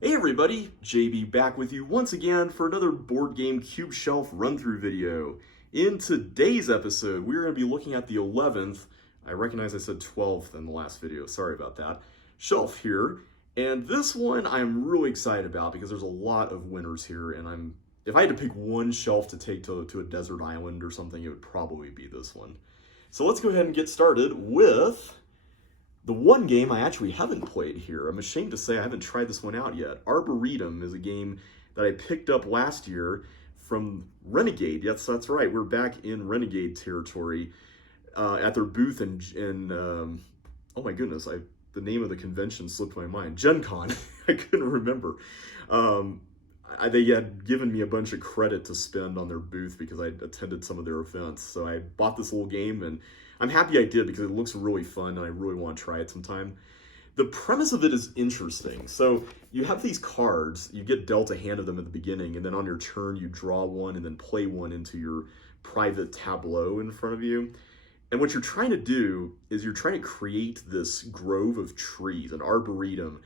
Hey everybody, JB back with you once again for another board game cube shelf run-through video. In today's episode, we're going to be looking at the 11th, I recognize I said 12th in the last video, sorry about that, shelf here. And this one I'm really excited about because there's a lot of winners here, and if I had to pick one shelf to take to a desert island or something, it would probably be this one. So let's go ahead and get started with the one game I actually haven't played here. I'm ashamed to say I haven't tried this one out yet. Arboretum is a game that I picked up last year from Renegade. Yes, that's right. We're back in Renegade territory at their booth in oh my goodness, the name of the convention slipped my mind. Gen Con. I couldn't remember. They had given me a bunch of credit to spend on their booth because I attended some of their events. So I bought this little game, and I'm happy I did because it looks really fun and I really want to try it sometime. The premise of it is interesting. So you have these cards, you get dealt a hand of them at the beginning, and then on your turn you draw one and then play one into your private tableau in front of you. And what you're trying to do is you're trying to create this grove of trees, an arboretum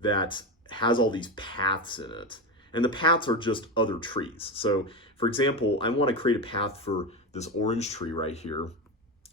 that has all these paths in it. And the paths are just other trees. So for example, I want to create a path for this orange tree right here.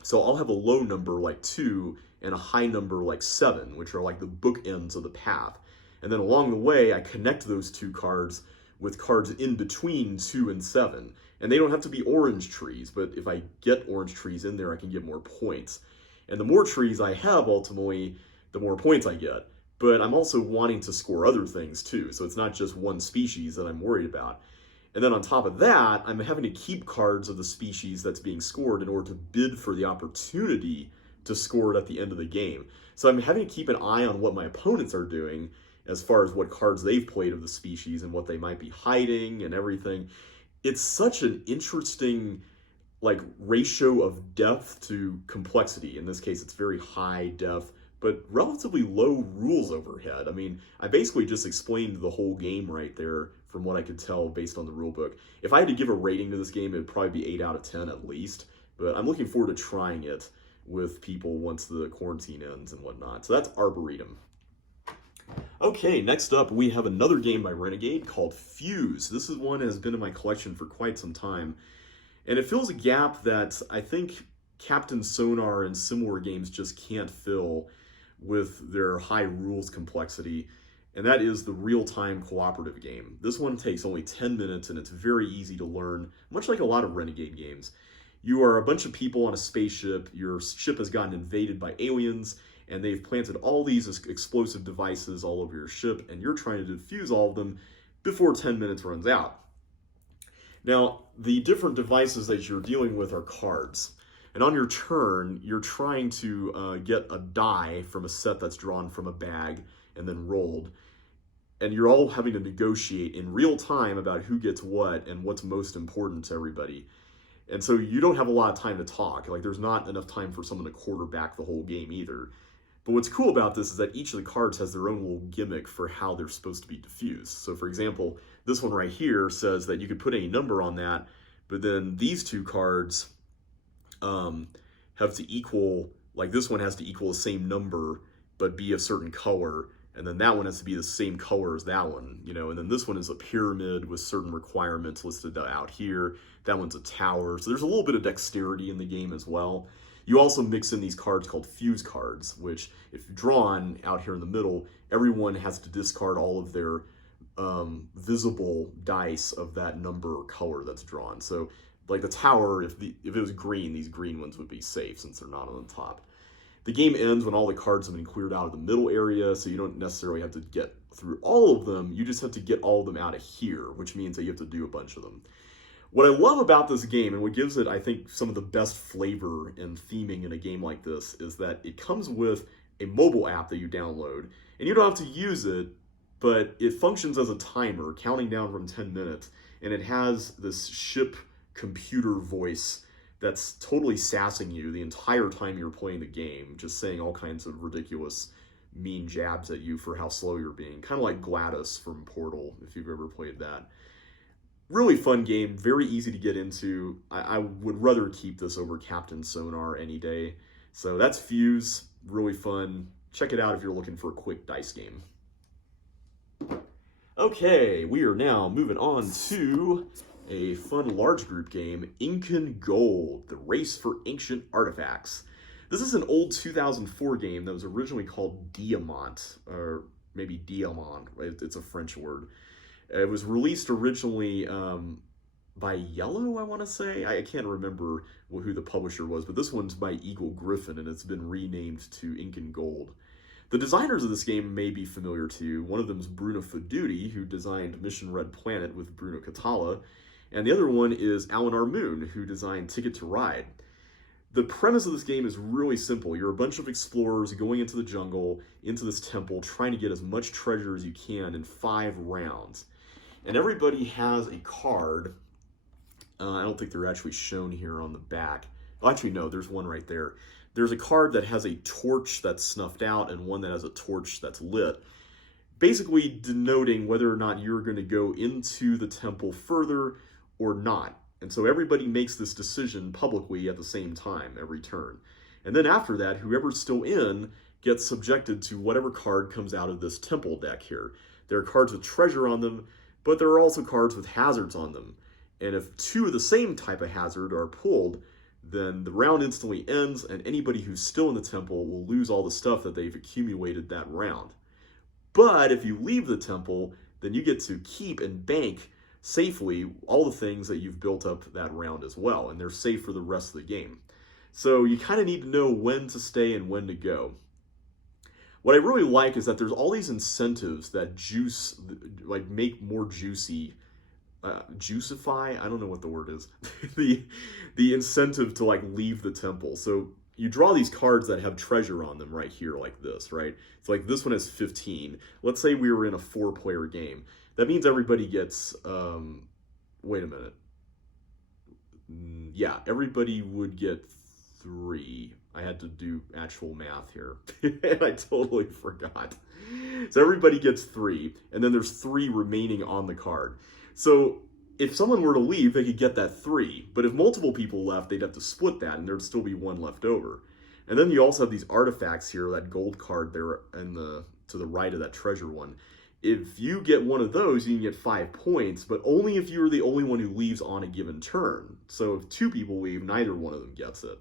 So I'll have a low number like 2 and a high number like 7, which are like the bookends of the path. And then along the way, I connect those two cards with cards in between 2 and 7. And they don't have to be orange trees, but if I get orange trees in there, I can get more points. And the more trees I have, ultimately, the more points I get. But I'm also wanting to score other things too, so it's not just one species that I'm worried about. And then on top of that, I'm having to keep cards of the species that's being scored in order to bid for the opportunity to score it at the end of the game. So I'm having to keep an eye on what my opponents are doing as far as what cards they've played of the species and what they might be hiding and everything. It's such an interesting ratio of depth to complexity. In this case, it's very high depth, but relatively low rules overhead. I mean, I basically just explained the whole game right there from what I could tell based on the rule book. If I had to give a rating to this game, it would probably be 8 out of 10 at least, but I'm looking forward to trying it with people once the quarantine ends and whatnot. So that's Arboretum. Okay, next up we have another game by Renegade called Fuse. This is one that has been in my collection for quite some time, and it fills a gap that I think Captain Sonar and similar games just can't fill with their high rules complexity, and that is the real-time cooperative game. This one takes only 10 minutes and it's very easy to learn, much like a lot of Renegade games. You are a bunch of people on a spaceship, your ship has gotten invaded by aliens, and they've planted all these explosive devices all over your ship, and you're trying to defuse all of them before 10 minutes runs out. Now, the different devices that you're dealing with are cards. And on your turn, you're trying to get a die from a set that's drawn from a bag and then rolled. And you're all having to negotiate in real time about who gets what and what's most important to everybody. And so you don't have a lot of time to talk. Like, there's not enough time for someone to quarterback the whole game either. But what's cool about this is that each of the cards has their own little gimmick for how they're supposed to be diffused. So for example, this one right here says that you could put any number on that, but then these two cards have to equal, like this one has to equal the same number, but be a certain color. And then that one has to be the same color as that one, you know, and then this one is a pyramid with certain requirements listed out here. That one's a tower. So there's a little bit of dexterity in the game as well. You also mix in these cards called fuse cards, which if drawn out here in the middle, everyone has to discard all of their visible dice of that number or color that's drawn. So like the tower, if it was green, these green ones would be safe since they're not on the top. The game ends when all the cards have been cleared out of the middle area, so you don't necessarily have to get through all of them. You just have to get all of them out of here, which means that you have to do a bunch of them. What I love about this game, and what gives it, I think, some of the best flavor and theming in a game like this, is that it comes with a mobile app that you download, and you don't have to use it, but it functions as a timer, counting down from 10 minutes, and it has this ship computer voice that's totally sassing you the entire time you're playing the game, just saying all kinds of ridiculous, mean jabs at you for how slow you're being. Kind of like GLaDOS from Portal, if you've ever played that. Really fun game, very easy to get into. I would rather keep this over Captain Sonar any day. So that's Fuse, really fun. Check it out if you're looking for a quick dice game. Okay, we are now moving on to a fun large group game, Incan Gold, the race for ancient artifacts. This is an old 2004 game that was originally called Diamant, or maybe Diamant, it's a French word. It was released originally by Yellow, I want to say. I can't remember who the publisher was, but this one's by Eagle Griffin, and it's been renamed to Incan Gold. The designers of this game may be familiar to you. One of them is Bruno Fedudi, who designed Mission Red Planet with Bruno Catala, and the other one is Alan R. Moon, who designed Ticket to Ride. The premise of this game is really simple. You're a bunch of explorers going into the jungle, into this temple, trying to get as much treasure as you can in 5 rounds. And everybody has a card. I don't think they're actually shown here on the back. Oh, actually, no, there's one right there. There's a card that has a torch that's snuffed out and one that has a torch that's lit, basically denoting whether or not you're going to go into the temple further or not. And so everybody makes this decision publicly at the same time every turn. And then after that, whoever's still in gets subjected to whatever card comes out of this temple deck here. There are cards with treasure on them, but there are also cards with hazards on them. And if 2 of the same type of hazard are pulled, then the round instantly ends, and anybody who's still in the temple will lose all the stuff that they've accumulated that round. But if you leave the temple, then you get to keep and bank safely all the things that you've built up that round as well, and they're safe for the rest of the game. So you kind of need to know when to stay and when to go. What I really like is that there's all these incentives that make more juicy juicify, I don't know what the word is, the incentive to leave the temple. So you draw these cards that have treasure on them right here like this, right? It's like this one has 15. Let's say we were in a 4-player game. That means everybody gets, wait a minute. Yeah, everybody would get 3. I had to do actual math here, and I totally forgot. So everybody gets 3, and then there's 3 remaining on the card. So if someone were to leave, they could get that 3. But if multiple people left, they'd have to split that, and there'd still be 1 left over. And then you also have these artifacts here, that gold card there to the right of that treasure one. If you get one of those, you can get 5 points, but only if you're the only one who leaves on a given turn. So if 2 people leave, neither one of them gets it.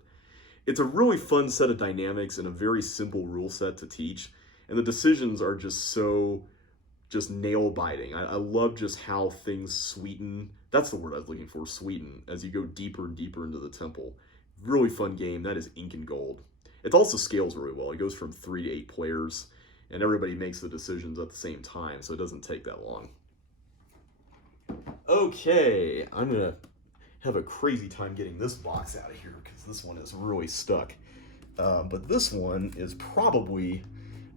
It's a really fun set of dynamics and a very simple rule set to teach. And the decisions are just nail-biting. I love just how things sweeten. That's the word I was looking for, sweeten, as you go deeper and deeper into the temple. Really fun game. That is Incan Gold. It also scales really well. It goes from 3 to 8 players, and everybody makes the decisions at the same time, so it doesn't take that long. Okay, I'm going to have a crazy time getting this box out of here because this one is really stuck. But this one is probably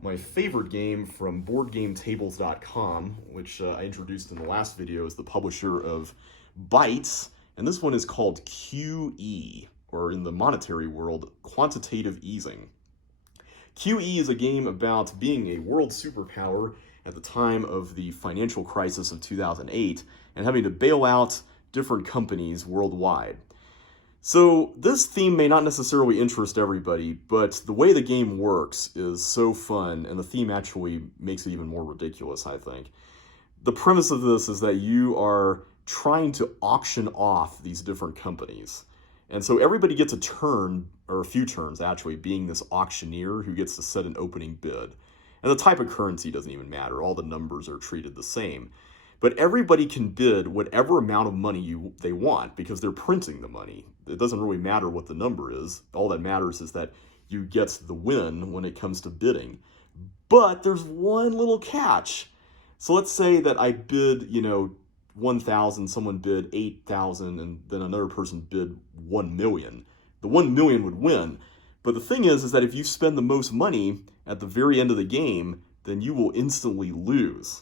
my favorite game from BoardGameTables.com, which I introduced in the last video as the publisher of Bytes. And this one is called QE, or in the monetary world, Quantitative Easing. QE is a game about being a world superpower at the time of the financial crisis of 2008 and having to bail out different companies worldwide. So this theme may not necessarily interest everybody, but the way the game works is so fun, and the theme actually makes it even more ridiculous, I think. The premise of this is that you are trying to auction off these different companies. And so everybody gets a turn, or a few turns actually, being this auctioneer who gets to set an opening bid. And the type of currency doesn't even matter. All the numbers are treated the same. But everybody can bid whatever amount of money they want because they're printing the money. It doesn't really matter what the number is. All that matters is that you get the win when it comes to bidding. But there's one little catch. So let's say that I bid, 1,000, someone bid 8,000, and then another person bid 1 million. The 1 million would win. But the thing is that if you spend the most money at the very end of the game, then you will instantly lose.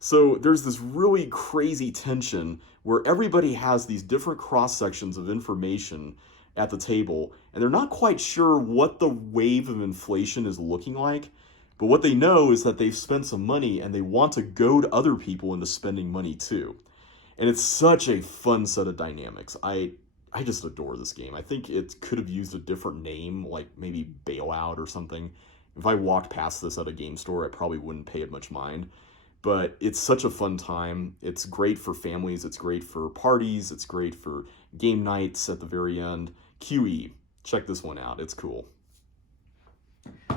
So there's this really crazy tension where everybody has these different cross-sections of information at the table, and they're not quite sure what the wave of inflation is looking like, but what they know is that they've spent some money and they want to goad other people into spending money too. And it's such a fun set of dynamics. I just adore this game. I think it could have used a different name, like maybe Bailout or something. If I walked past this at a game store, I probably wouldn't pay it much mind. but it's such a fun time. It's great for families, it's great for parties, it's great for game nights at the very end. QE, check this one out, it's cool.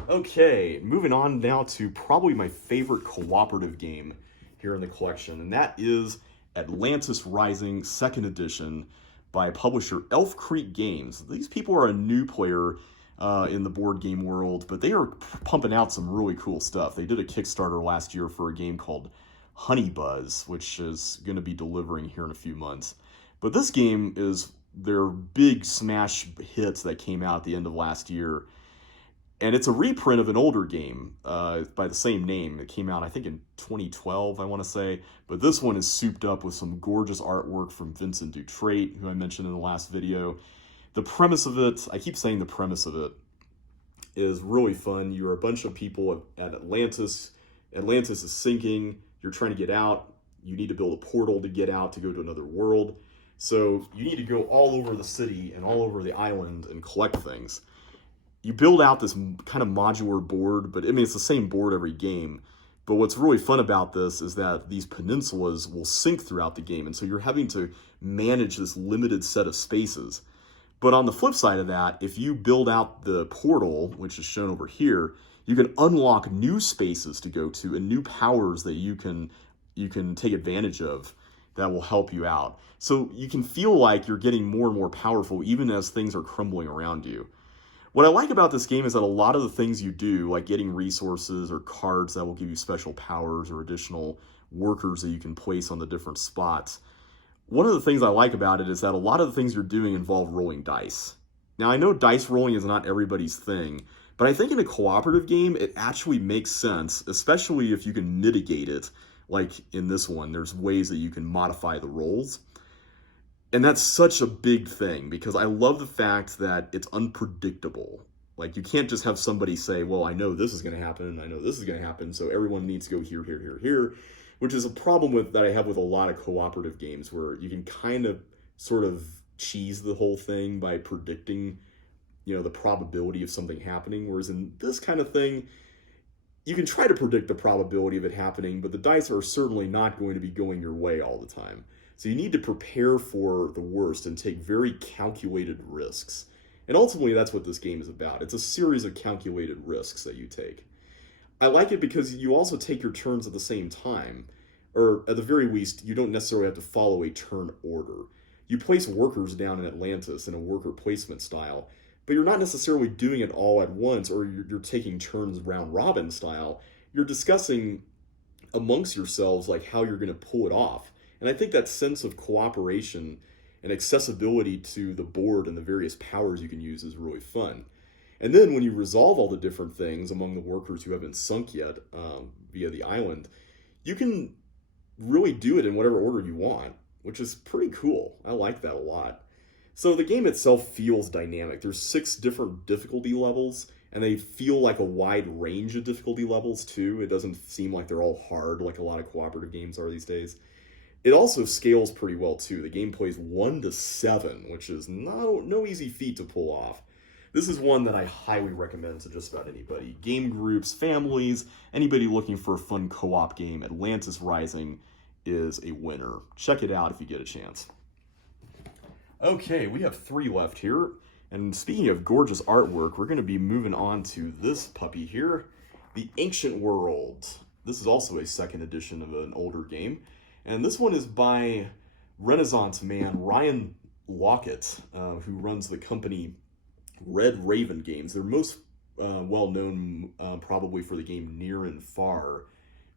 Okay, moving on now to probably my favorite cooperative game here in the collection, and that is Atlantis Rising 2nd Edition by publisher Elf Creek Games. These people are a new player in the board game world, but they are pumping out some really cool stuff. They did a Kickstarter last year for a game called Honey Buzz, which is going to be delivering here in a few months. But this game is their big smash hits that came out at the end of last year. And it's a reprint of an older game by the same name. It came out, I think, in 2012, I want to say. But this one is souped up with some gorgeous artwork from Vincent Dutrait, who I mentioned in the last video. The premise of it, I keep saying the premise of it, is really fun. You're a bunch of people at Atlantis. Atlantis is sinking. You're trying to get out. You need to build a portal to get out to go to another world. So you need to go all over the city and all over the island and collect things. You build out this kind of modular board, but I mean, it's the same board every game. But what's really fun about this is that these peninsulas will sink throughout the game, and so you're having to manage this limited set of spaces. But on the flip side of that, if you build out the portal, which is shown over here, you can unlock new spaces to go to and new powers that you can take advantage of that will help you out. So you can feel like you're getting more and more powerful even as things are crumbling around you. What I like about this game is that a lot of the things you do, like getting resources or cards that will give you special powers or additional workers that you can place on the different spots, one of the things I like about it is that a lot of the things you're doing involve rolling dice. Now, I know dice rolling is not everybody's thing, but I think in a cooperative game, it actually makes sense, especially if you can mitigate it. Like in this one, there's ways that you can modify the rolls. And that's such a big thing because I love the fact that it's unpredictable. Like you can't just have somebody say, well, I know this is going to happen, I know this is going to happen, so everyone needs to go here, here, here, here, which is a problem that I have with a lot of cooperative games where you can kind of sort of cheese the whole thing by predicting, the probability of something happening. Whereas in this kind of thing, you can try to predict the probability of it happening, but the dice are certainly not going to be going your way all the time. So you need to prepare for the worst and take very calculated risks. And ultimately, that's what this game is about. It's a series of calculated risks that you take. I like it because you also take your turns at the same time. Or at the very least, you don't necessarily have to follow a turn order. You place workers down in Atlantis in a worker placement style, but you're not necessarily doing it all at once, or you're taking turns round robin style. You're discussing amongst yourselves like how you're going to pull it off. And I think that sense of cooperation and accessibility to the board and the various powers you can use is really fun. And then when you resolve all the different things among the workers who haven't sunk yet via the island, you can really do it in whatever order you want, which is pretty cool. I like that a lot. So the game itself feels dynamic. There's 6 different difficulty levels, and they feel like a wide range of difficulty levels too. It doesn't seem like they're all hard like a lot of cooperative games are these days. It also scales pretty well too. The game plays 1 to 7, which is no easy feat to pull off. This is one that I highly recommend to just about anybody. Game groups, families, anybody looking for a fun co-op game, Atlantis Rising is a winner. Check it out if you get a chance. Okay, we have 3 left here. And speaking of gorgeous artwork, we're going to be moving on to this puppy here, The Ancient World. This is also a 2nd edition of an older game. And this one is by Renaissance man Ryan Lockett, who runs the company Red Raven Games. They're most well known probably for the game Near and Far,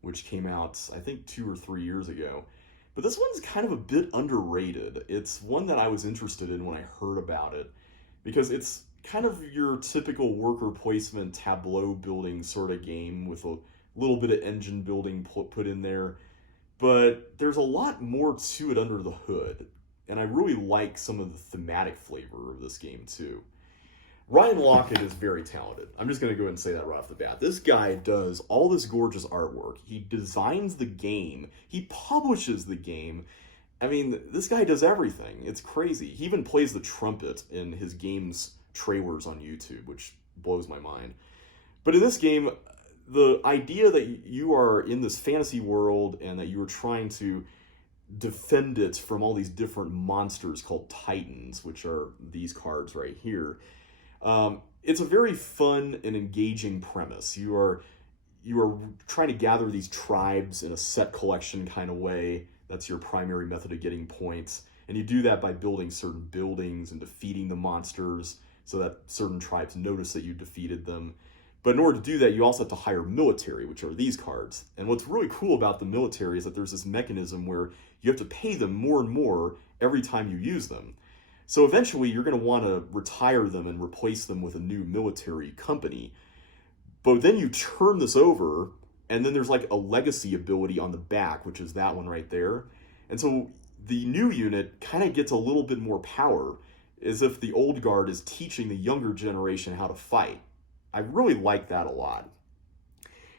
which came out, I think, 2 or 3 years ago. But this one's kind of a bit underrated. It's one that I was interested in when I heard about it, because it's kind of your typical worker placement tableau building sort of game with a little bit of engine building put in there. But there's a lot more to it under the hood, and I really like some of the thematic flavor of this game too. Ryan Lockett is very talented. I'm just going to go ahead and say that right off the bat. This guy does all this gorgeous artwork. He designs the game. He publishes the game. I mean, this guy does everything. It's crazy. He even plays the trumpet in his game's trailers on YouTube, which blows my mind. But in this game, the idea that you are in this fantasy world and that you are trying to defend it from all these different monsters called Titans, which are these cards right here. It's a very fun and engaging premise. You are trying to gather these tribes in a set collection kind of way. That's your primary method of getting points. And you do that by building certain buildings and defeating the monsters so that certain tribes notice that you defeated them. But in order to do that, you also have to hire military, which are these cards. And what's really cool about the military is that there's this mechanism where you have to pay them more and more every time you use them. So eventually you're going to want to retire them and replace them with a new military company. But then you turn this over, and then there's like a legacy ability on the back, which is that one right there. And so the new unit kind of gets a little bit more power, as if the old guard is teaching the younger generation how to fight. I really like that a lot.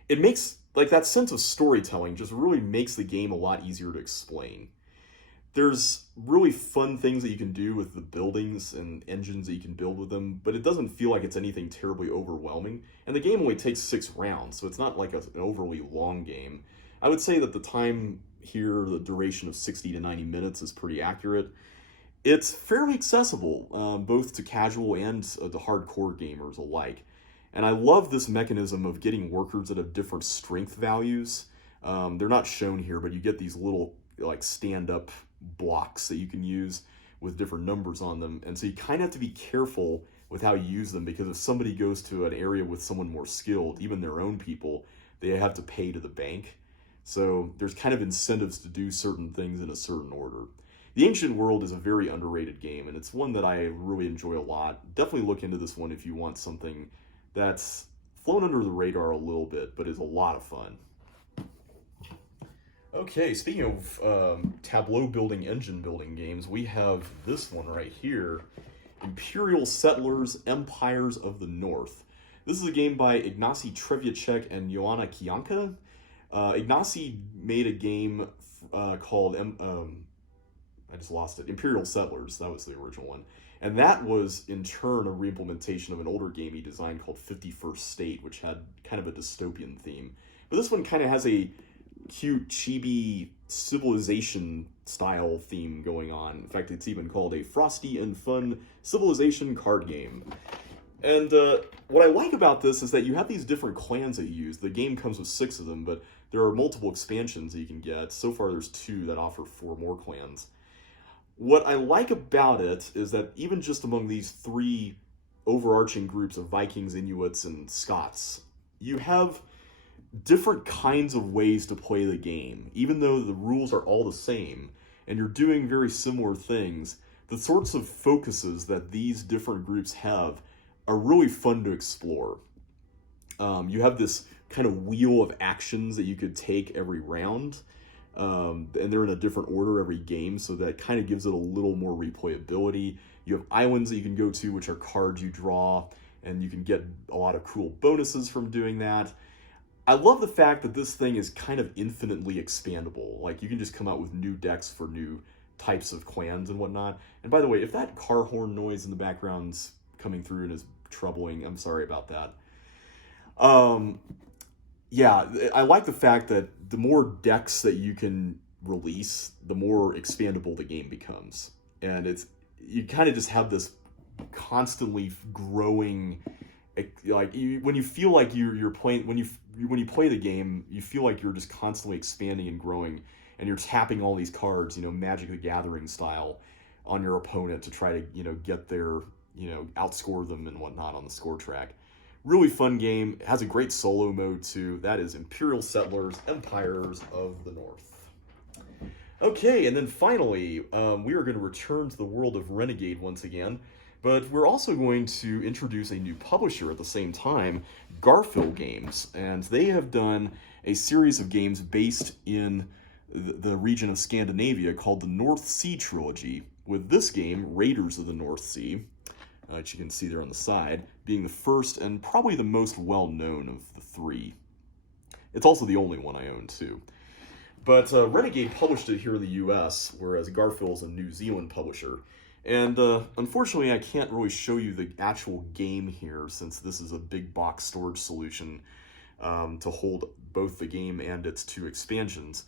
It makes, like, that sense of storytelling just really makes the game a lot easier to explain. There's really fun things that you can do with the buildings and engines that you can build with them, but it doesn't feel like it's anything terribly overwhelming. And the game only takes 6 rounds, so it's not like an overly long game. I would say that the time here, the duration of 60 to 90 minutes, is pretty accurate. It's fairly accessible, both to casual and to hardcore gamers alike. And I love this mechanism of getting workers that have different strength values. They're not shown here, but you get these little like stand-up blocks that you can use with different numbers on them. And so you kind of have to be careful with how you use them, because if somebody goes to an area with someone more skilled, even their own people, they have to pay to the bank. So there's kind of incentives to do certain things in a certain order. The Ancient World is a very underrated game, and it's one that I really enjoy a lot. Definitely look into this one if you want something that's flown under the radar a little bit, but is a lot of fun. Okay, speaking of tableau building, engine building games, we have this one right here, Imperial Settlers, Empires of the North. This is a game by Ignacy Trzewiczek and Joanna Kianka. Ignacy made a game called, I just lost it, Imperial Settlers. That was the original one. And that was, in turn, a reimplementation of an older game he designed called 51st State, which had kind of a dystopian theme. But this one kind of has a cute, chibi civilization style theme going on. In fact, it's even called a frosty and fun civilization card game. And what I like about this is that you have these different clans that you use. The game comes with 6 of them, but there are multiple expansions that you can get. So far, there's 2 that offer 4 more clans. What I like about it is that even just among these 3 overarching groups of Vikings, Inuits, and Scots, you have different kinds of ways to play the game. Even though the rules are all the same, and you're doing very similar things, the sorts of focuses that these different groups have are really fun to explore. You have this kind of wheel of actions that you could take every round, and they're in a different order every game, so that kind of gives it a little more replayability. You have islands that you can go to, which are cards you draw, and you can get a lot of cool bonuses from doing that. I love the fact that this thing is kind of infinitely expandable. Like, you can just come out with new decks for new types of clans and whatnot. And by the way, if that car horn noise in the background's coming through and is troubling, I'm sorry about that. Yeah, I like the fact that the more decks that you can release, the more expandable the game becomes. And you kind of just have this constantly growing, like, when you feel like you're playing, when you play the game, you feel like you're just constantly expanding and growing, and you're tapping all these cards, Magic the Gathering style, on your opponent to try to, get their, outscore them and whatnot on the score track. Really fun game. It has a great solo mode too. That is Imperial Settlers, Empires of the North. Okay, and then finally, we are going to return to the world of Renegade once again, but we're also going to introduce a new publisher at the same time, Garphill Games, and they have done a series of games based in the region of Scandinavia called the North Sea Trilogy, with this game, Raiders of the North Sea, which you can see there on the side, being the first and probably the most well-known of the 3. It's also the only one I own, too. But Renegade published it here in the US, whereas Garphill is a New Zealand publisher. And unfortunately, I can't really show you the actual game here, since this is a big box storage solution. to hold both the game and its 2 expansions.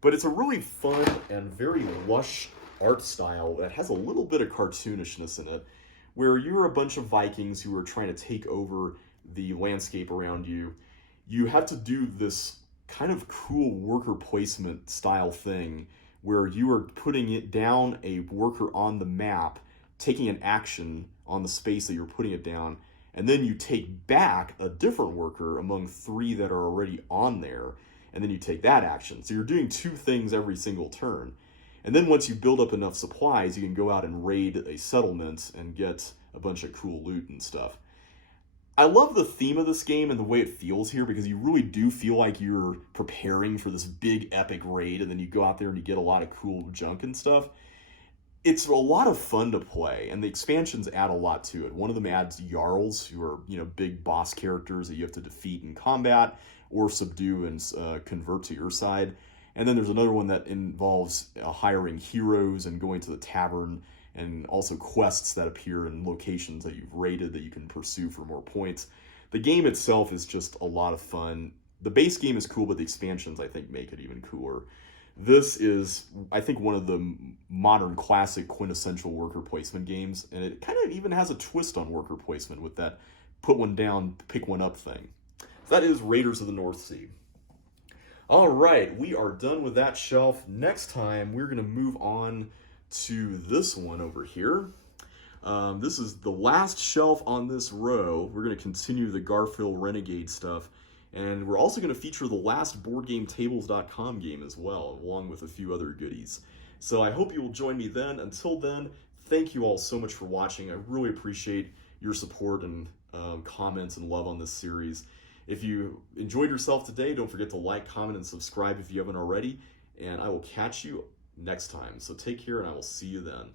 But it's a really fun and very lush art style that has a little bit of cartoonishness in it, where you're a bunch of Vikings who are trying to take over the landscape around you. You have to do this kind of cool worker placement style thing where you are putting it down a worker on the map, taking an action on the space that you're putting it down, and then you take back a different worker among 3 that are already on there, and then you take that action. So you're doing 2 things every single turn. And then once you build up enough supplies, you can go out and raid a settlement and get a bunch of cool loot and stuff. I love the theme of this game and the way it feels here, because you really do feel like you're preparing for this big epic raid, and then you go out there and you get a lot of cool junk and stuff. It's a lot of fun to play, and the expansions add a lot to it. One of them adds Jarls, who are, big boss characters that you have to defeat in combat or subdue and convert to your side. And then there's another one that involves hiring heroes and going to the tavern, and also quests that appear in locations that you've raided that you can pursue for more points. The game itself is just a lot of fun. The base game is cool, but the expansions, I think, make it even cooler. This is, I think, one of the modern classic quintessential worker placement games, and it kind of even has a twist on worker placement with that put one down, pick one up thing. That is Raiders of the North Sea. All right, we are done with that shelf. Next time, we're going to move on to this one over here. This is the last shelf on this row. We're going to continue the Garfield Renegade stuff. And we're also going to feature the last BoardGameTables.com game as well, along with a few other goodies. So I hope you will join me then. Until then, thank you all so much for watching. I really appreciate your support and comments and love on this series. If you enjoyed yourself today, don't forget to like, comment, and subscribe if you haven't already. And I will catch you next time. So take care, and I will see you then.